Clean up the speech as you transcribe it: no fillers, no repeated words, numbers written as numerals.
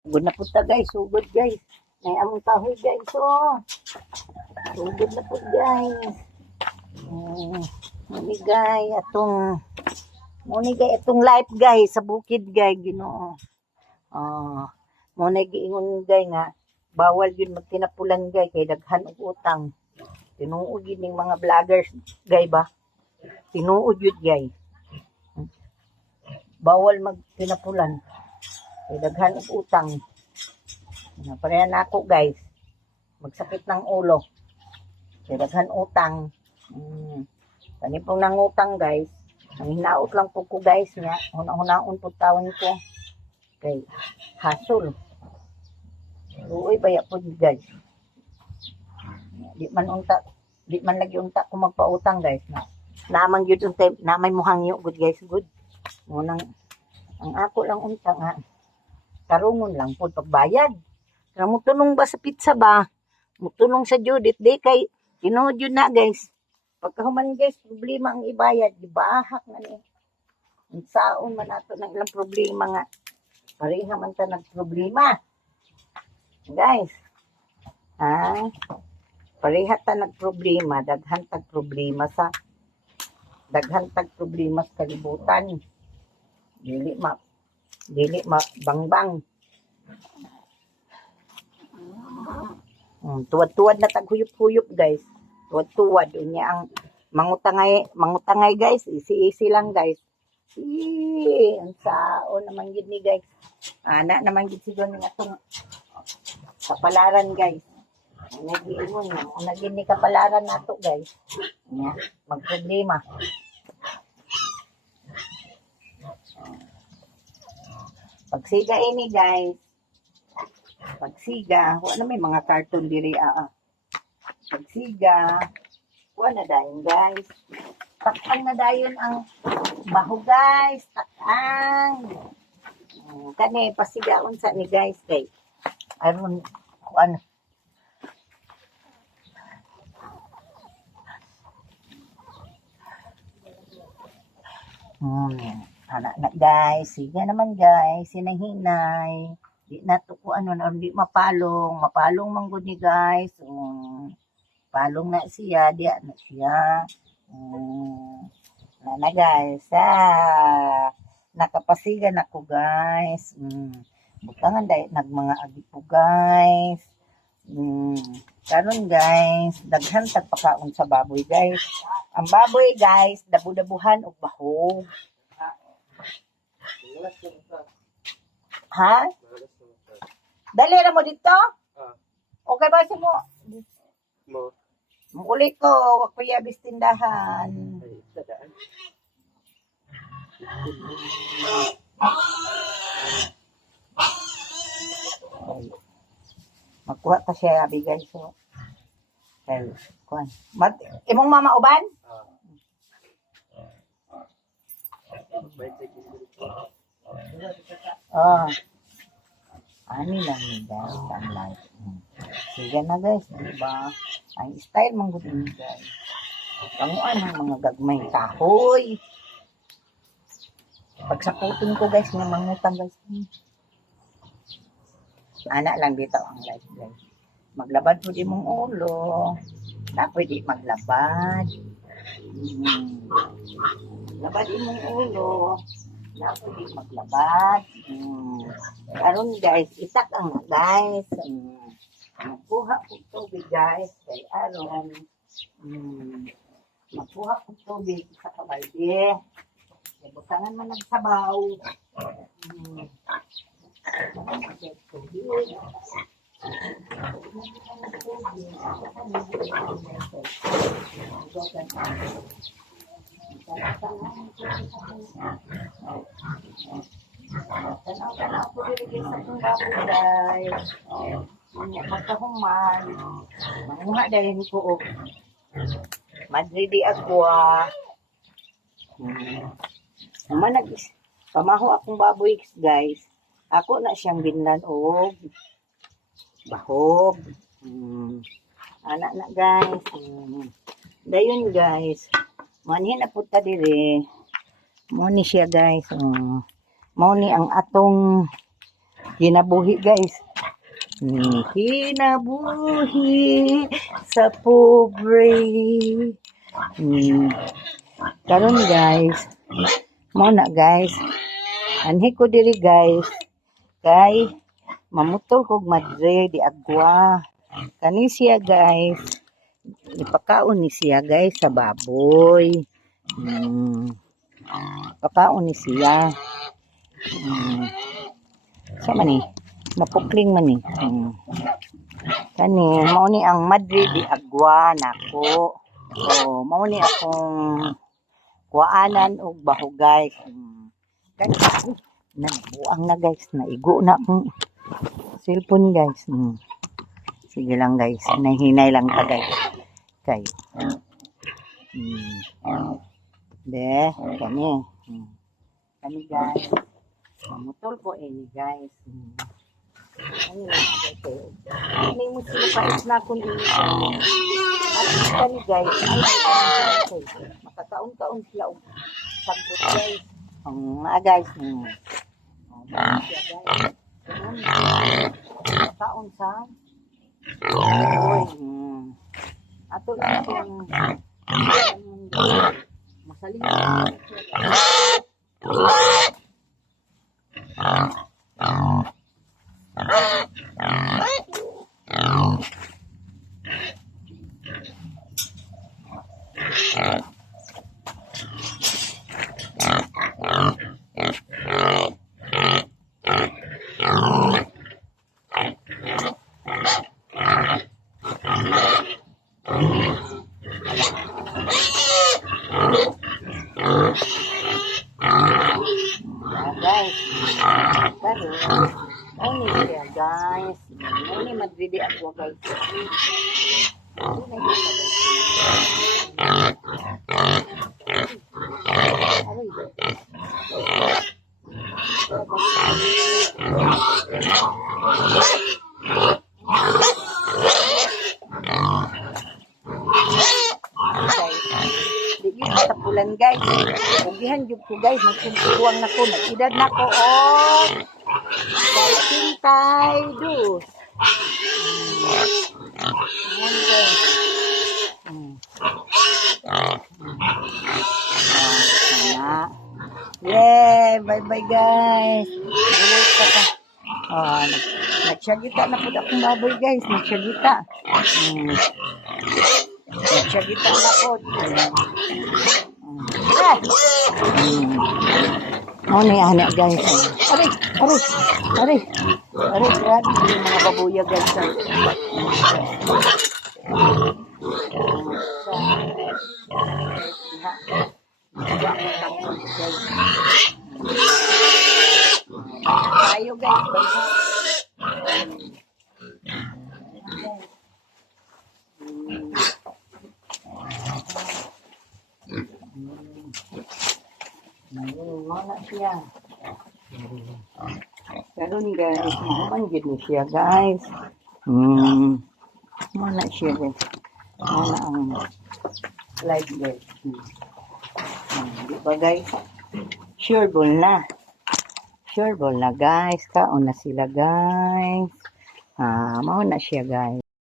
Sugod na punta guys, sugod guys. May among kahoy guys, oh. Sugod na po guys. Munigay atong life guys sa bukid guys, Ginoo. Muna giingon guys nga bawal yun magtinapulan guys kay daghan og utang. Tinuod yun ng mga vloggers guys ba? Tinuod yun guys. Bawal magtinapulan kay daghan og utang. Pareha na ako guys. Magsakit ng ulo. Kay daghan utang. Kani pong nangutang guys. Ang hinaot lang po ko guys nga. Huna-hunaon po tawon ko. Kay hasol. Uy, baya po guys. Di man lagi unta ko magpautang guys. Namang yun unta, namay mo hangyo good guys, good. Munang, ang ako lang unta nga. Tarungon lang po pagbayad. Kaya mutunong ba sa pizza ba? Mutunong sa Judith, di kay, tinood yun na guys. Pagkahuman guys, problema ang ibayad, ibahak na niya. Ang saon man nato ng ilang problema nga. Pareha man ta nagproblema. Guys, pareha ta nagproblema, daghan tag problema sa kalibutan. Dili ma bangbang. Tuwad-tuwad na tag huyop-huyop guys. Tuwad-tuwad unya ang mangutangay guys, easy lang guys. Ang saon naman gid ni guys. Ana naman gid siguro ng atong kapalaran guys. Nagiingon na. Naging ni kapalaran nato guys. Nya, magproblema. Pagsiga ini guys. Pagsiga, wala may mga cartoon diri Pagsiga, wala na dayon guys. Takang na dayon ang baho guys. Takang. Kani pasigaon sa ni guys kay aron ano. Anak na guys, sige naman guys, sinanghinay. Di na to ko ano na di mapalong manggod ni guys. Palong na siya, di na siya. Na guys, nakapasigan ako guys. Butangan dahil nagmanga agi po guys. Karon guys, daghan tagpakaon sa baboy guys. Ang baboy guys, dabu-dabuhan og bahog. Ha? Dali ra mo dito? Okay ba si mo? Mukulit ko, wag ko yabis tindahan. Magkuha ta siya abi guys. So, kuan. Imong mama uban? Ani lang ni guys, ang life. Sige na guys, diba? Ang style mong gudin guys. Panguan ang mga gagmay kahoy. Pagsaputin ko guys, ng mangutang guys. Anak lang dito ang life guys. Maglabad po di mong ulo. Na pwede maglabad. Labad di mong ulo. Na pwede maglabad. Karon guys, itak ang guys. Magkuha ko tubig guys. Kay aron. Magkuha ko tubig sa kabalde. Butangan man nagsabaw. Tanaw ko diri sa akong baboy guys. Pagkahuman, manguha dahil ko Madridi agwa. Naman pamaho akong baboy guys. Ako na siyang binlan og bahog. Anak na guys. Dayon guys. Manhin na punta dire. Mo ni siya guys. Mo ni ang atong Kinabuhi guys. Kinabuhi sa pobre. Karon guys, mo na guys. Anhi ko diri guys. Kay mamutol kog madre di agwa. Kani siya guys. Ipakaon ni siya guys sa baboy. Pakaon ni siya. Sa man ni? Napukling man ni. Kani, mao ni ang madre di agwa nako. So, mao ni akong kuaanan og baho guys. Kani, nabuang na guys. Naigo na akong cellphone guys. Sige lang guys. Nahinay lang ta guys. Okay. Be, kani. Kani guys. Mamutol ko ini guys. Ano lang ito. May mo sila pais na kung ini. At kani guys. Ay, makakaon-kaon sila og sagbot guys. Mga guys. Kaon sa ato lang siyang masaling guys. Pero, ano siya guys. Ano madridi ako guys. Tapulan guys. Ugihan jud ko guys, magsuntuang na ko, nag-edad na ko oh. Tintay dus. Yay, bye-bye guys. Nagsyagita na po akong baboy guys, nagsyagita. Nagsyagita na po. Oh, ni guys. Aray, grabe yung mga babuya guys. Tayo guys, mana siya. Karon guys, manggid ni siya guys. Mana siya guys. Mana ang live guys. Di ba guys? Sure ball na. Sure ball na guys. Kaon na sila guys. Mao na siya guys.